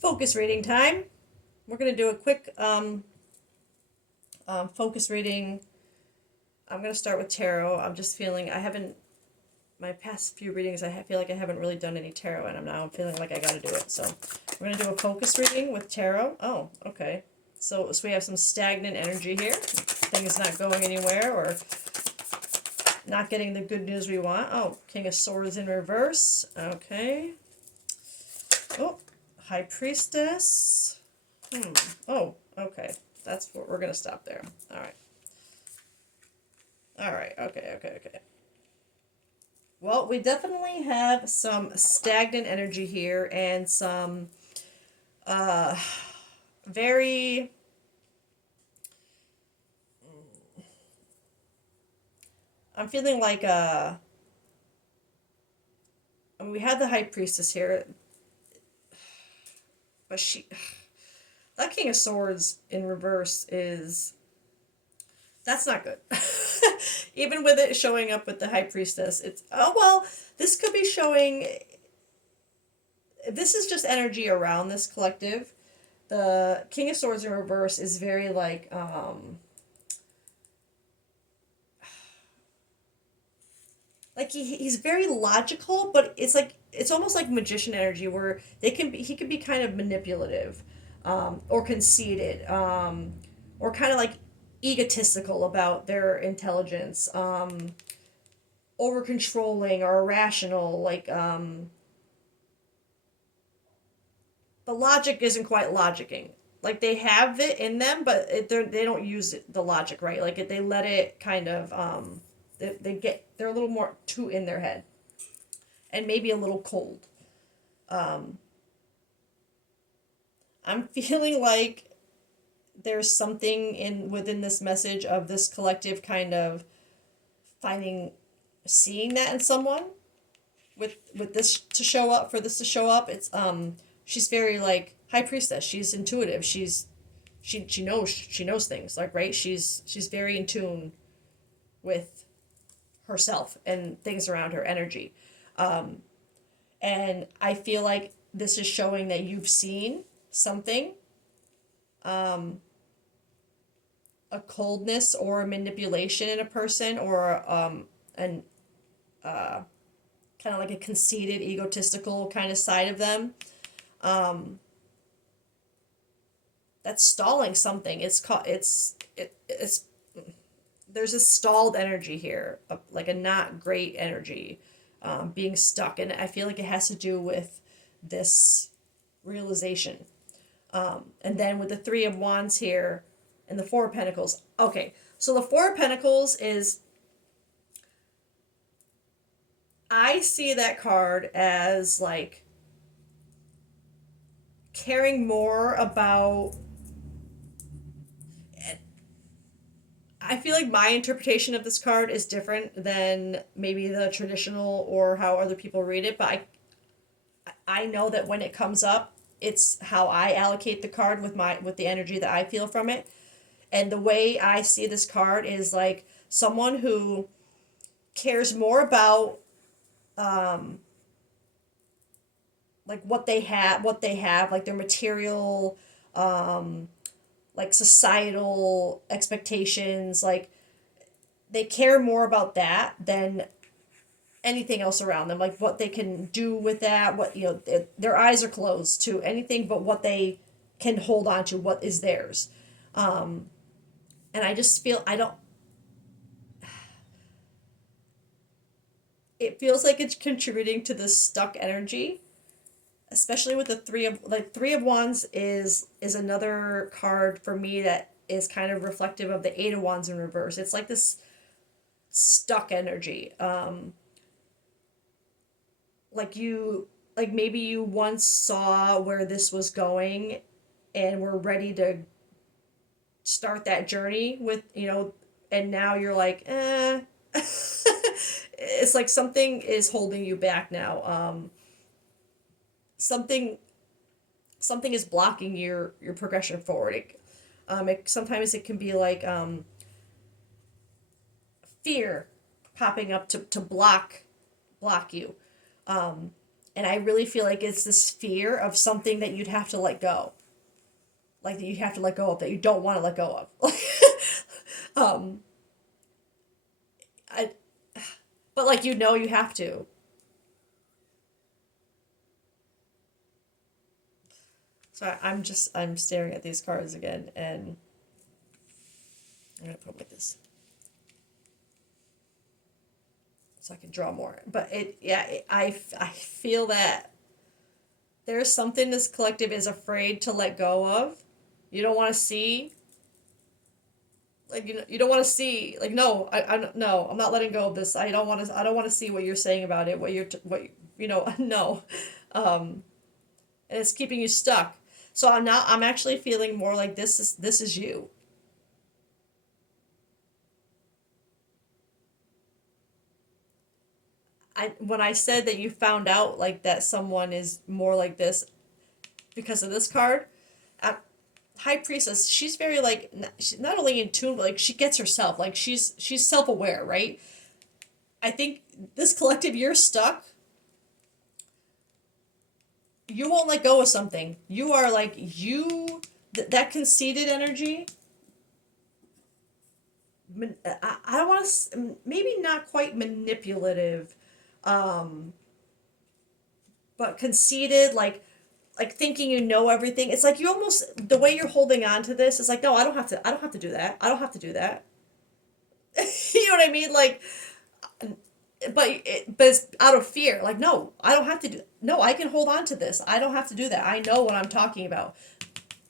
Focus reading time. We're going to do a quick focus reading. I'm going to start with tarot. I'm just feeling I haven't, my past few readings, feel like I haven't really done any tarot, and I'm feeling like I got to do it. So we're going to do a focus reading with tarot. Oh, okay. So we have some stagnant energy here. Things not going anywhere or not getting the good news we want. Oh, King of Swords in reverse. Okay. Oh, High Priestess. Oh, okay. That's what we're gonna stop there. All right. All right. Okay. Well, we definitely have some stagnant energy here and some uh very I'm feeling like I mean, we have the High Priestess here, but that King of Swords in reverse is that's not good. Even with it showing up with the High Priestess, it's oh well, this could be showing this is just energy around this collective. The King of Swords in reverse is very like he's very logical, but it's almost like magician energy where he can be kind of manipulative, or conceited, or kind of like egotistical about their intelligence, over controlling or irrational, the logic isn't quite logicking. Like they have it in them, but they don't use the logic right. Like they let it kind of they're a little more too in their head, and maybe a little cold. Um, I'm feeling like there's something in within this message of this collective kind of finding seeing that in someone with this to show up for this to show up. It's she's very like high priestess. She's intuitive. She knows things like right. She's very in tune with herself and things around her energy. And I feel like this is showing that you've seen something, a coldness or a manipulation in a person, or an kind of like a conceited, egotistical kind of side of them. That's stalling something. It's there's a stalled energy here, like a not great energy, being stuck, and I feel like it has to do with this realization. And then with the Three of Wands here and the Four of Pentacles. Okay, so the Four of Pentacles is I see that card as like caring more about. I feel like my interpretation of this card is different than maybe the traditional or how other people read it, but I know that when it comes up, it's how I allocate the card with the energy that I feel from it. And the way I see this card is like someone who cares more about like what they have, like their material, like societal expectations, like they care more about that than anything else around them, like what they can do with that, what their eyes are closed to anything but what they can hold on to, what is theirs. And I just feel I don't it feels like it's contributing to this stuck energy, especially with the Three of Wands is another card for me that is kind of reflective of the Eight of Wands in reverse. It's like this stuck energy. Like maybe you once saw where this was going and were ready to start that journey with, and now you're like, it's like something is holding you back now. Something something is blocking your progression forward. Sometimes it can be like fear popping up to block you, And I really feel like it's this fear of something that you'd have to let go. Like that you have to let go of, that you don't want to let go of. um, I, but like you have to. So I'm staring at these cards again, and I'm gonna put them like this so I can draw more. But I feel that there's something this collective is afraid to let go of. You don't want to see. Like you don't want to see. Like no, no, I'm not letting go of this. I don't want to see what you're saying about it. No, and it's keeping you stuck. So I'm actually feeling more like this is you. When I said that you found out like that someone is more like this because of this card, uh, High Priestess, she's very like she's not only in tune, but like she gets herself. Like she's self aware, right? I think this collective, you're stuck. You won't let go of something. You are like that conceited energy. I don't want to, maybe not quite manipulative, um, but conceited, like thinking you know everything. It's like you almost, the way you're holding on to this is like, no, I don't have to do that. I don't have to do that. You know what I mean? Like, but it's out of fear. Like, no, I don't have to do. No, I can hold on to this. I don't have to do that. I know what I'm talking about.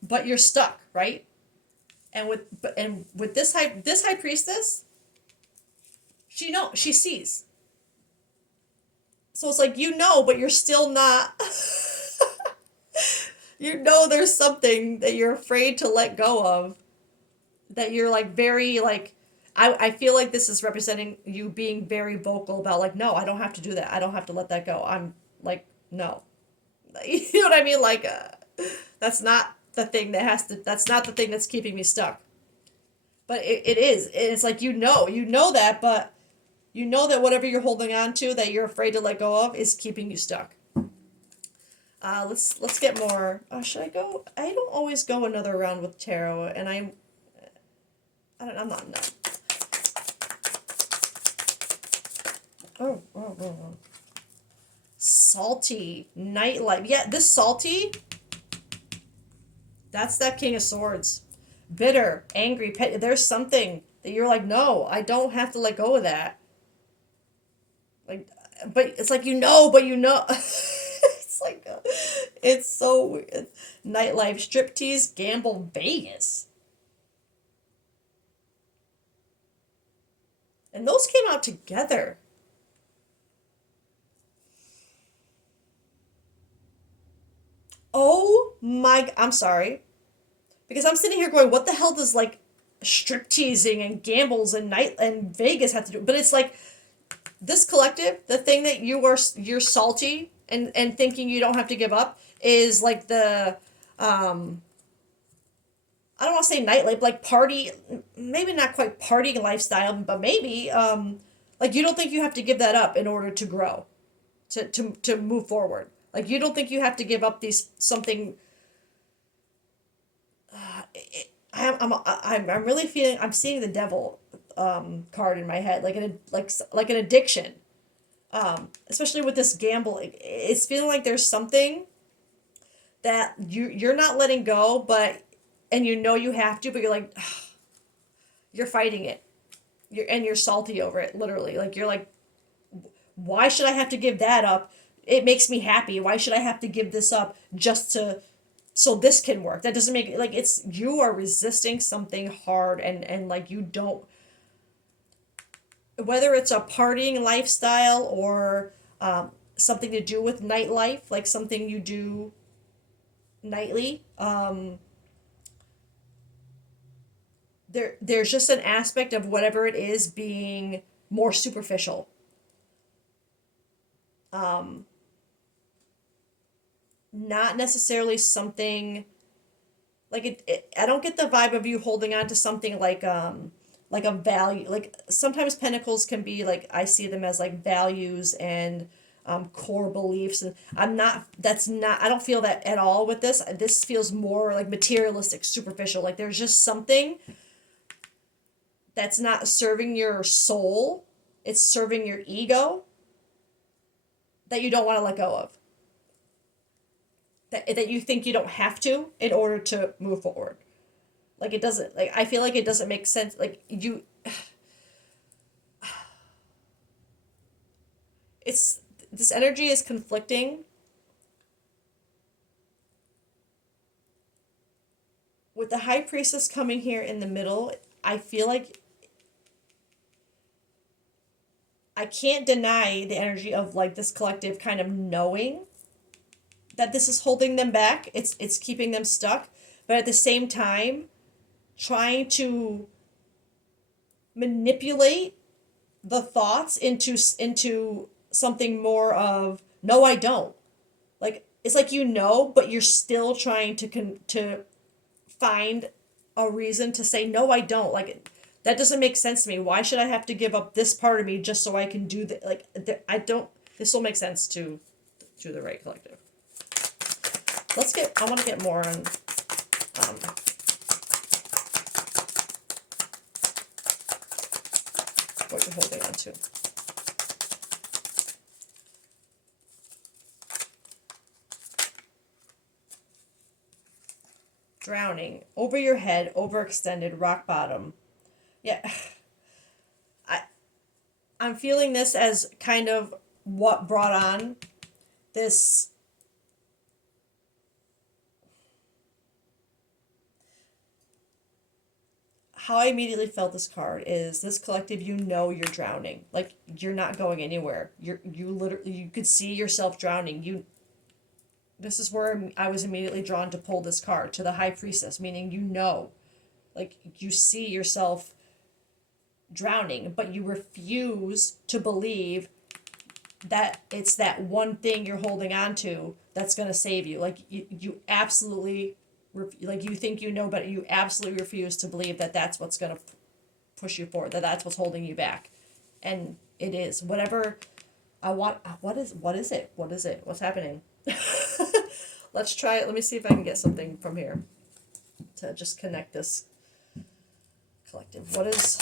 But you're stuck, right? And with this high priestess, she sees. So it's like but you're still not. There's something that you're afraid to let go of. That you're like very like. I feel like this is representing you being very vocal about like, no, I don't have to do that. I don't have to let that go. I'm like, no. You know what I mean? Like, that's not the thing that's not the thing that's keeping me stuck. But it is. It's like, you know that, but you know that whatever you're holding on to that you're afraid to let go of is keeping you stuck. Let's get more. Should I go? I don't always go another round with tarot, and I don't. I'm not. No. Oh. Salty nightlife. Yeah, this salty. That's that King of Swords. Bitter, angry, petty. There's something that you're like, no, I don't have to let go of that. Like, but it's like but it's like, it's so weird. Nightlife, striptease, gamble, Vegas. And those came out together. Oh my, I'm sorry. Because I'm sitting here going, what the hell does like strip teasing and gambles and night and Vegas have to do? But it's like this collective, the thing that you're salty and thinking you don't have to give up is like the I don't want to say nightlife, like party, maybe not quite partying lifestyle, but maybe like you don't think you have to give that up in order to grow, to move forward. Like you don't think you have to give up these something. I'm really feeling, I'm seeing the devil card in my head like an addiction, especially with this gambling. It's feeling like there's something that you're not letting go, but and you have to, but you're like you're fighting it. You're salty over it, literally. Like you're like, why should I have to give that up? It makes me happy. Why should I have to give this up just to so this can work? That doesn't make, like, it's, you are resisting something hard, and like you don't, whether it's a partying lifestyle or something to do with nightlife, like something you do nightly. There's just an aspect of whatever it is being more superficial. Not necessarily something like I don't get the vibe of you holding on to something like a value. Like sometimes pentacles can be like, I see them as like values and core beliefs. And I don't feel that at all with this. This feels more like materialistic, superficial. Like there's just something that's not serving your soul. It's serving your ego that you don't want to let go of. That you think you don't have to in order to move forward. Like it doesn't, like I feel like it doesn't make sense. Like it's, this energy is conflicting with the High Priestess coming here in the middle. I feel like I can't deny the energy of like this collective kind of knowing that this is holding them back. It's keeping them stuck, but at the same time trying to manipulate the thoughts into something more of no, I don't. Like it's like but you're still trying to find a reason to say no, I don't. Like that doesn't make sense to me. Why should I have to give up this part of me just so I can do that? Like I don't. This will make sense to the right collective. I want to get more on what you're holding on to. Drowning, over your head, overextended, rock bottom. Yeah, I'm feeling this as kind of what brought on this. How I immediately felt this card is this collective, you're drowning. Like you're not going anywhere. You literally, you could see yourself drowning. This is where I was immediately drawn to pull this card, to the High Priestess, meaning like you see yourself drowning, but you refuse to believe that it's that one thing you're holding on to that's going to save you. Like you absolutely, like you think but you absolutely refuse to believe that that's what's going to push you forward, that's what's holding you back. And it is whatever I want. What is it? What's happening? Let's try it. Let me see if I can get something from here to just connect this collective. What is...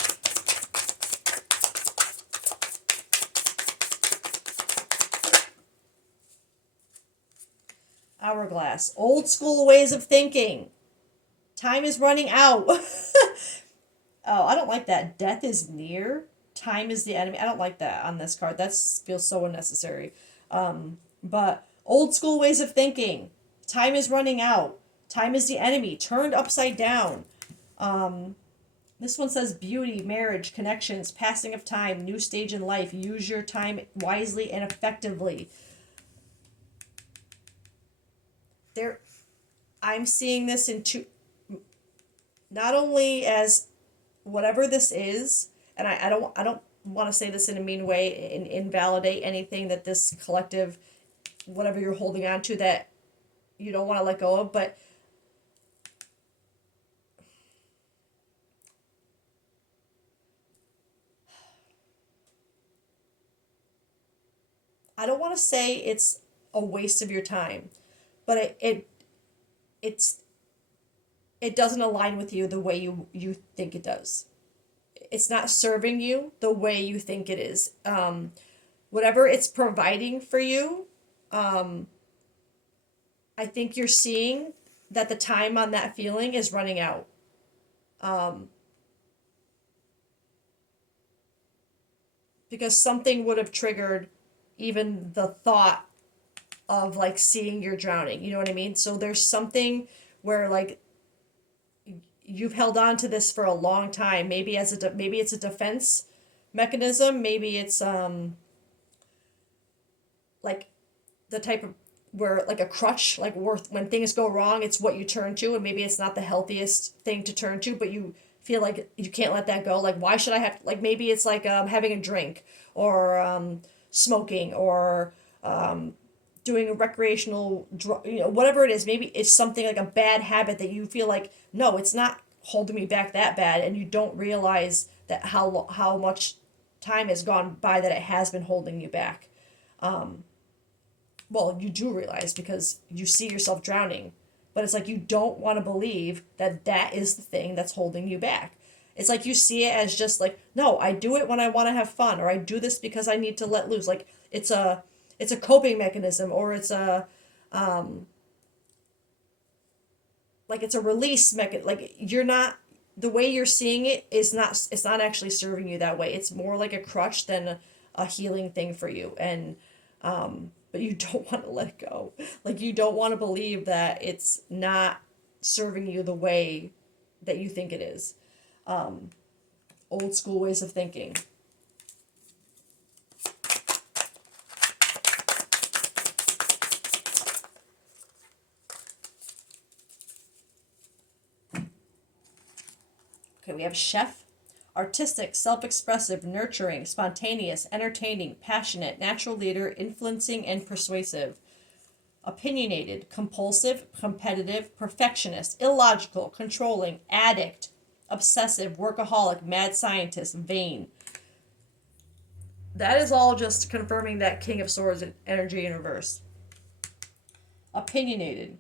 Hourglass. Old school ways of thinking. Time is running out. Oh, I don't like that. Death is near. Time is the enemy. I don't like that on this card. That feels so unnecessary. But old school ways of thinking. Time is running out. Time is the enemy. Turned upside down. This one says beauty, marriage, connections, passing of time, new stage in life. Use your time wisely and effectively. I'm seeing this in two, not only as whatever this is, and I don't want to say this in a mean way and invalidate anything that this collective, whatever you're holding on to that you don't want to let go of, but I don't want to say it's a waste of your time, but it doesn't align with you the way you think it does. It's not serving you the way you think it is. Whatever it's providing for you, I think you're seeing that the time on that feeling is running out. Because something would have triggered even the thought of like seeing you're drowning. You know what I mean? So there's something where like you've held on to this for a long time. Maybe maybe it's a defense mechanism. Maybe it's like the type of where like a crutch, like worth when things go wrong, it's what you turn to, and maybe it's not the healthiest thing to turn to, but you feel like you can't let that go. Like why should I have, like maybe it's like having a drink or smoking or doing a recreational whatever it is. Maybe it's something like a bad habit that you feel like, no, it's not holding me back that bad, and you don't realize that how much time has gone by that it has been holding you back. well, you do realize because you see yourself drowning, but it's like you don't want to believe that that is the thing that's holding you back. It's like you see it as just like, no, I do it when I want to have fun, or I do this because I need to let loose. Like it's a coping mechanism, or it's a like it's a release mechanism. Like you're not, the way you're seeing it is not, it's not actually serving you that way. It's more like a crutch than a healing thing for you. And but you don't want to let it go. Like you don't want to believe that it's not serving you the way that you think it is. Old school ways of thinking. Okay, we have chef, artistic, self-expressive, nurturing, spontaneous, entertaining, passionate, natural leader, influencing, and persuasive. Opinionated, compulsive, competitive, perfectionist, illogical, controlling, addict, obsessive, workaholic, mad scientist, vain. That is all just confirming that King of Swords energy in reverse. Opinionated.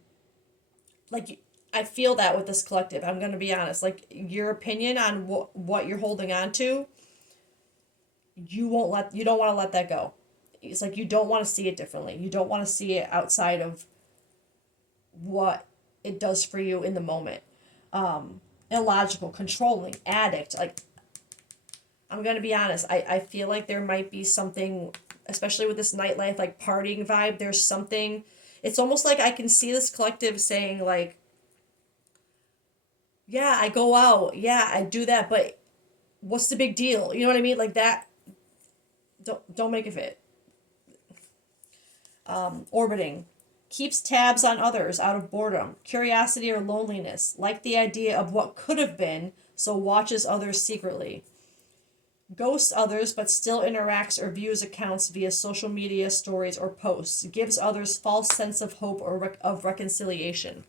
Like, I feel that with this collective. I'm going to be honest. Like, your opinion on what you're holding on to, you don't want to let that go. It's like you don't want to see it differently. You don't want to see it outside of what it does for you in the moment. Illogical, controlling, addict. Like, I'm gonna be honest. I feel like there might be something, especially with this nightlife, like partying vibe. There's something. It's almost like I can see this collective saying like, yeah, I go out, yeah, I do that, but what's the big deal? You know what I mean? Like that. Don't make it fit. Orbiting. Keeps tabs on others out of boredom, curiosity, or loneliness, like the idea of what could have been, so watches others secretly. Ghosts others but still interacts or views accounts via social media stories or posts. Gives others false sense of hope or of reconciliation.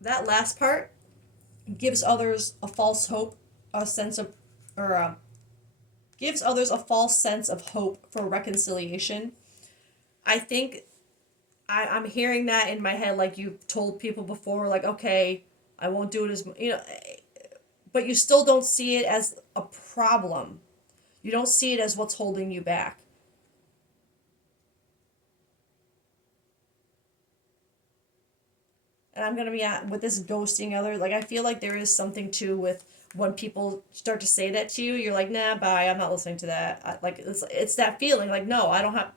That last part gives others a false hope, a sense of, or gives others a false sense of hope for reconciliation. I think I'm hearing that in my head, like you told people before, like, okay, I won't do it as, but you still don't see it as a problem. You don't see it as what's holding you back. And I'm gonna be at with this ghosting other, like I feel like there is something too with when people start to say that to you, you're like, nah, bye, I'm not listening to that. Like it's that feeling, like no, I don't have.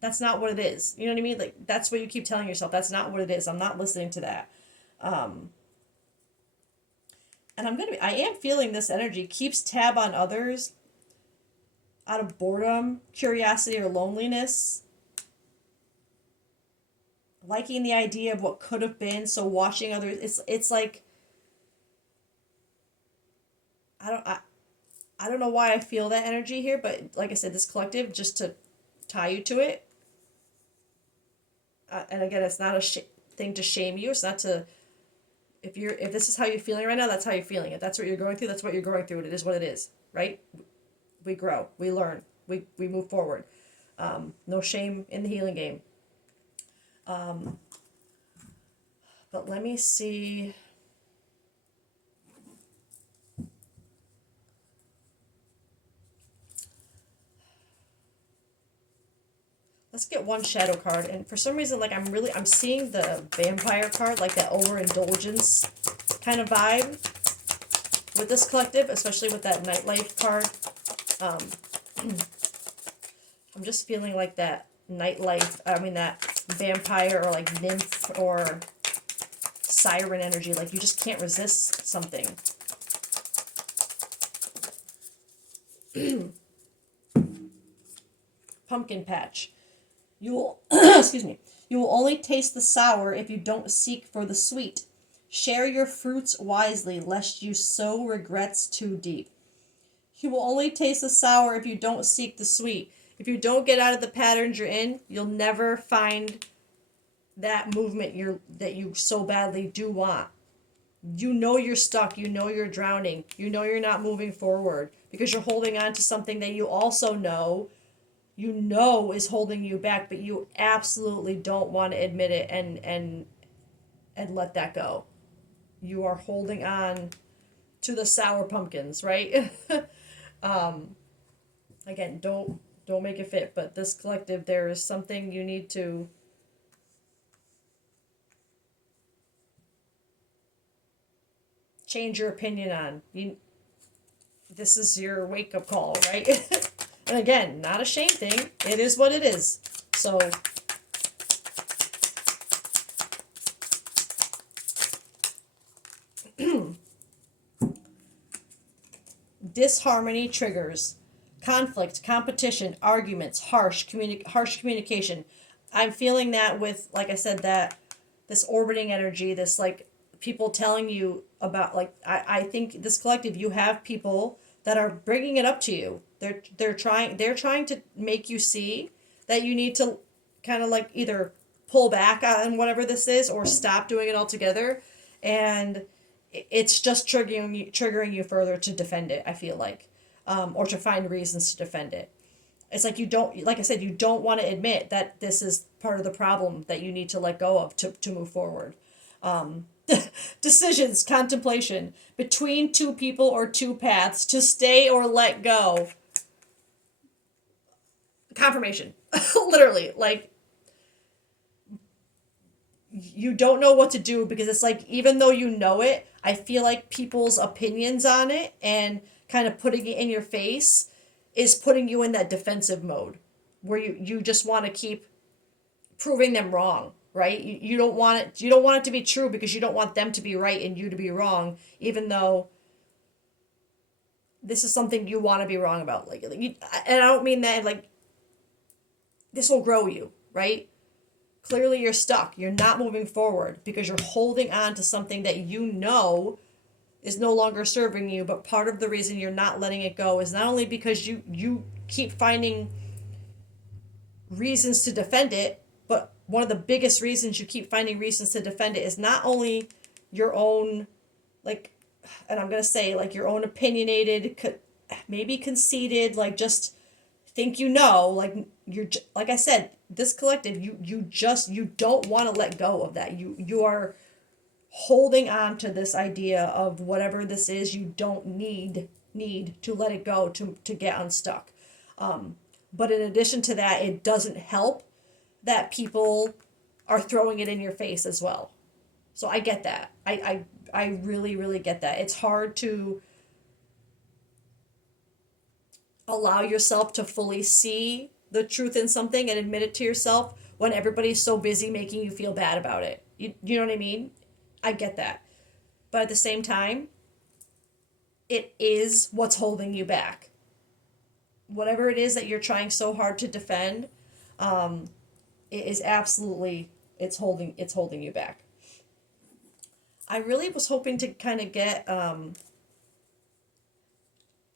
That's not what it is. You know what I mean? Like that's what you keep telling yourself. That's not what it is. I'm not listening to that. And I am feeling this energy keeps tab on others out of boredom, curiosity, or loneliness. Liking the idea of what could have been, so watching others, it's like I don't I, I don't know why I feel that energy here, but like I said, this collective, just to tie you to it. And again, it's not a thing to shame you. It's not to, if this is how you're feeling right now, that's how you're feeling. If that's what you're going through, that's what you're going through. It is what it is, right? We grow, we learn, we move forward. No shame in the healing game. But let me see. Let's get one shadow card. And for some reason, like I'm seeing the vampire card, like that overindulgence kind of vibe with this collective, especially with that nightlife card. I'm just feeling like that nightlife, that vampire or like nymph or siren energy. Like you just can't resist something. Pumpkin patch. You will, excuse me, you will only taste the sour if you don't seek for the sweet. Share your fruits wisely, lest you sow regrets too deep. You will only taste the sour if you don't seek the sweet. If you don't get out of the patterns you're in, you'll never find that movement that you so badly do want. You know you're stuck. You know you're drowning. You know you're not moving forward because you're holding on to something that you also know you know is holding you back, but you absolutely don't want to admit it and let that go. You are holding on to the sour pumpkins, right? Again, don't make it fit, but this collective, there is something you need to change your opinion on. This is your wake up call, right? And again, not a shame thing. It is what it is. So disharmony triggers conflict, competition, arguments, harsh communication. I'm feeling that with, like I said, that this orbiting energy, this like people telling you about, like I think this collective, you have people that are bringing it up to you. They're trying to make you see that you need to kind of like either pull back on whatever this is or stop doing it altogether, and it's just triggering you further to defend it. I feel like, or to find reasons to defend it. It's like you don't, like I said, you don't want to admit that this is part of the problem that you need to let go of to move forward. Decisions, contemplation between two people or two paths, to stay or let go. Confirmation, literally, like you don't know what to do, because it's like, even though you know it, I feel like people's opinions on it and kind of putting it in your face is putting you in that defensive mode where you just want to keep proving them wrong, right? You don't want it to be true because you don't want them to be right and you to be wrong, even though this is something you want to be wrong about. And I don't mean that like this will grow you, right? Clearly you're stuck. You're not moving forward because you're holding on to something that you know is no longer serving you. But part of the reason you're not letting it go is not only because you keep finding reasons to defend it, but one of the biggest reasons you keep finding reasons to defend it is not only your own, like, and I'm going to say like your own opinionated, maybe conceited, like just think like you're, like I said, this collective, you don't want to let go of that. You are holding on to this idea of whatever this is. You don't need to let it go to get unstuck. But in addition to that, it doesn't help that people are throwing it in your face as well. So I get that. I really, really get that. It's hard to allow yourself to fully see the truth in something and admit it to yourself when everybody's so busy making you feel bad about it. You know what I mean? I get that. But at the same time, it is what's holding you back. Whatever it is that you're trying so hard to defend, it is absolutely, it's holding you back. I really was hoping to kind of get,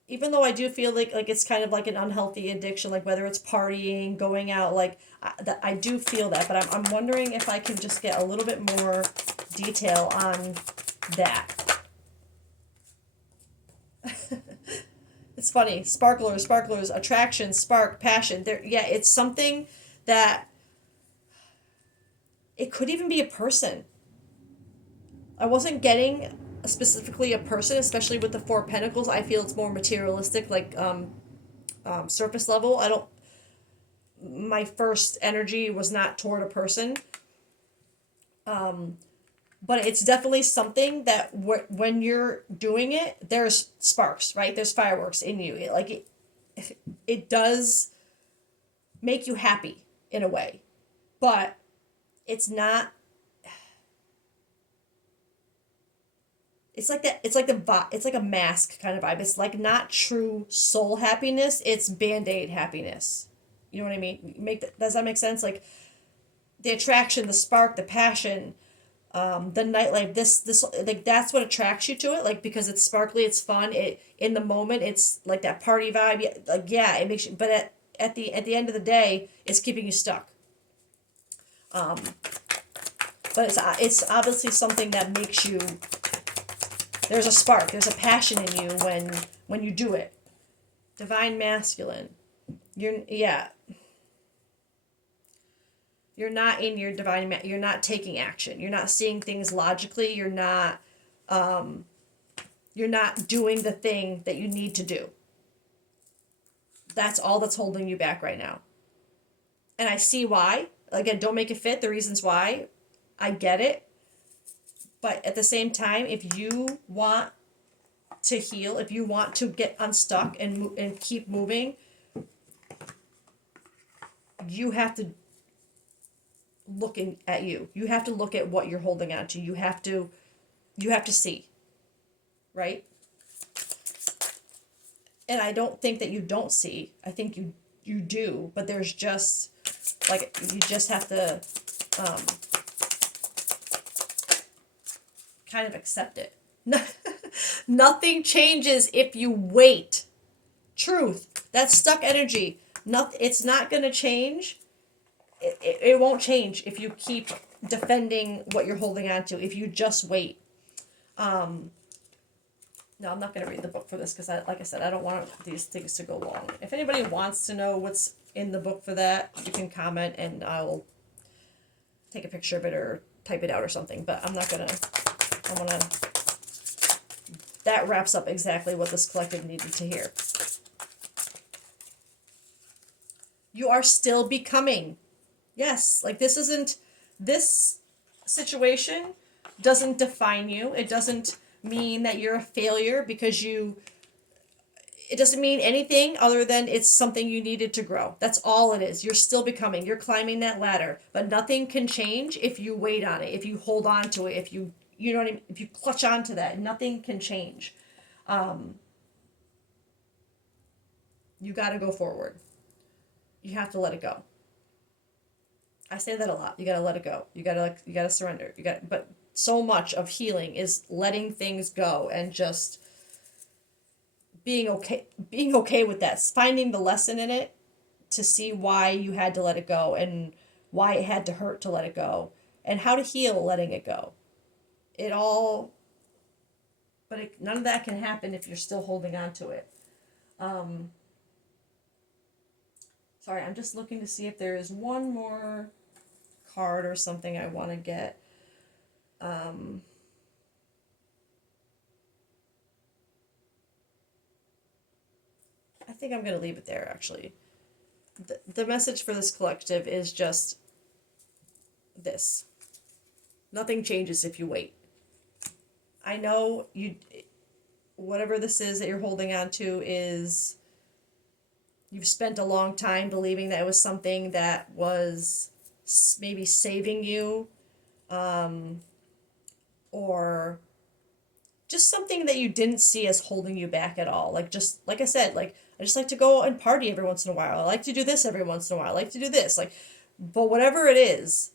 even though I do feel like it's kind of like an unhealthy addiction, like whether it's partying, going out, like I do feel that, but I'm wondering if I can just get a little bit more detail on that. It's funny, sparklers, attraction, spark, passion. Yeah, it's something that it could even be a person. I wasn't getting specifically a person, especially with the Four of Pentacles. I feel it's more materialistic, like surface level. My first energy was not toward a person. But it's definitely something that when you're doing it, there's sparks, right? There's fireworks in you. It does make you happy in a way, but it's not. It's like that. It's like it's like a mask kind of vibe. It's like not true soul happiness. It's Band-Aid happiness. You know what I mean? Does that make sense? Like the attraction, the spark, the passion, the nightlife. This like that's what attracts you to it. Like because it's sparkly, it's fun. It in the moment, it's like that party vibe. Yeah, like yeah, it makes you. But at the end of the day, it's keeping you stuck. But it's obviously something that makes you. There's a spark. There's a passion in you when you do it. Divine masculine. Yeah. You're not in your you're not taking action. You're not seeing things logically. You're not doing the thing that you need to do. That's all that's holding you back right now. And I see why. Again, don't make it fit. The reasons why, I get it. But at the same time, if you want to heal, if you want to get unstuck and keep moving, you have to at you. You have to look at what you're holding on to. You have to see, right? And I don't think that you don't see. I think you do, but there's just like you just have to kind of accept it. Nothing changes if you wait. Truth. That's stuck energy. It's not going to change. It won't change if you keep defending what you're holding on to. If you just wait. No, I'm not going to read the book for this because, like I said, I don't want these things to go long. If anybody wants to know what's in the book for that, you can comment and I'll take a picture of it or type it out or something. But I'm not going to. I want to. That wraps up exactly what this collective needed to hear. You are still becoming. Yes, like this situation doesn't define you. It doesn't mean that you're a failure it doesn't mean anything other than it's something you needed to grow. That's all it is. You're still becoming. You're climbing that ladder, but nothing can change if you wait on it, if you hold on to it, if you know what I mean, if you clutch onto that, nothing can change. You got to go forward. You have to let it go. I say that a lot. You got to let it go. You got to surrender. But so much of healing is letting things go and just being okay with that, finding the lesson in it to see why you had to let it go and why it had to hurt to let it go and how to heal letting it go. None of that can happen if you're still holding on to it. Sorry, I'm just looking to see if there is one more card or something I want to get. I think I'm going to leave it there, actually. The message for this collective is just this. Nothing changes if you wait. I know whatever this is that you're holding on to is, you've spent a long time believing that it was something that was maybe saving you, or just something that you didn't see as holding you back at all. Like I said, I just like to go and party every once in a while. I like to do this every once in a while. I like to do this. But whatever it is,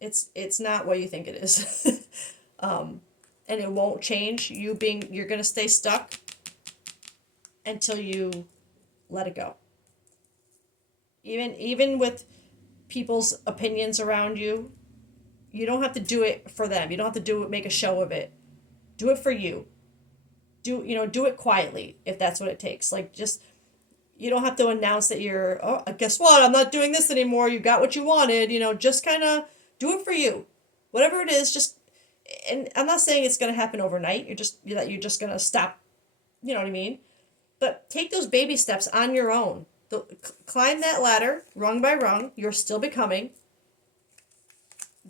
it's not what you think it is. And it won't change. You're gonna stay stuck until you let it go. Even with people's opinions around you, you don't have to do it for them. You don't have to make a show of it. Do it for you. Do it quietly if that's what it takes. You don't have to announce that guess what? I'm not doing this anymore. You got what you wanted. Just kind of do it for you. Whatever it is, and I'm not saying it's going to happen overnight. You're just going to stop. You know what I mean? But take those baby steps on your own. Climb that ladder, rung by rung. You're still becoming.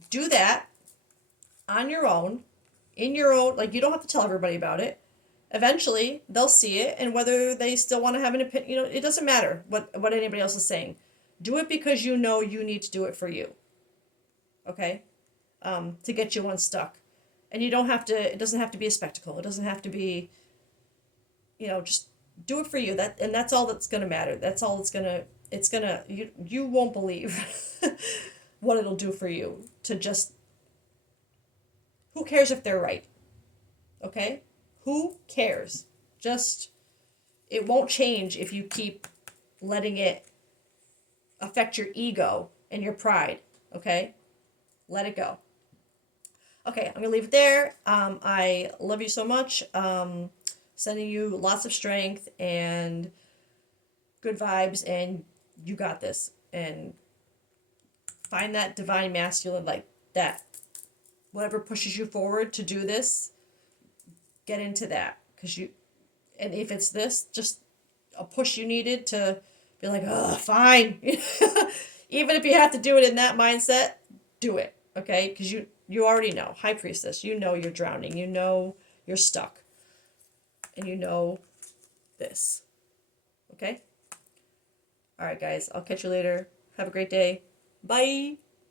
Do that on your own, in your own. You don't have to tell everybody about it. Eventually, they'll see it, and whether they still want to have an opinion, it doesn't matter what anybody else is saying. Do it because you know you need to do it for you. Okay? To get you unstuck. And you don't have to, it doesn't have to be a spectacle. It doesn't have to be, just do it for you. That's all that's going to matter. That's all you won't believe what it'll do for you to just, who cares if they're right? Okay? Who cares? It won't change if you keep letting it affect your ego and your pride. Okay? Let it go. Okay, I'm going to leave it there. I love you so much. Sending you lots of strength and good vibes, and you got this. And find that divine masculine, like that. Whatever pushes you forward to do this, get into that. Because you, and if it's this, just a push you needed to be like, oh, fine. Even if you have to do it in that mindset, do it. Okay? Because you already know. High Priestess, you know you're drowning. You know you're stuck. And you know this. Okay? All right, guys. I'll catch you later. Have a great day. Bye.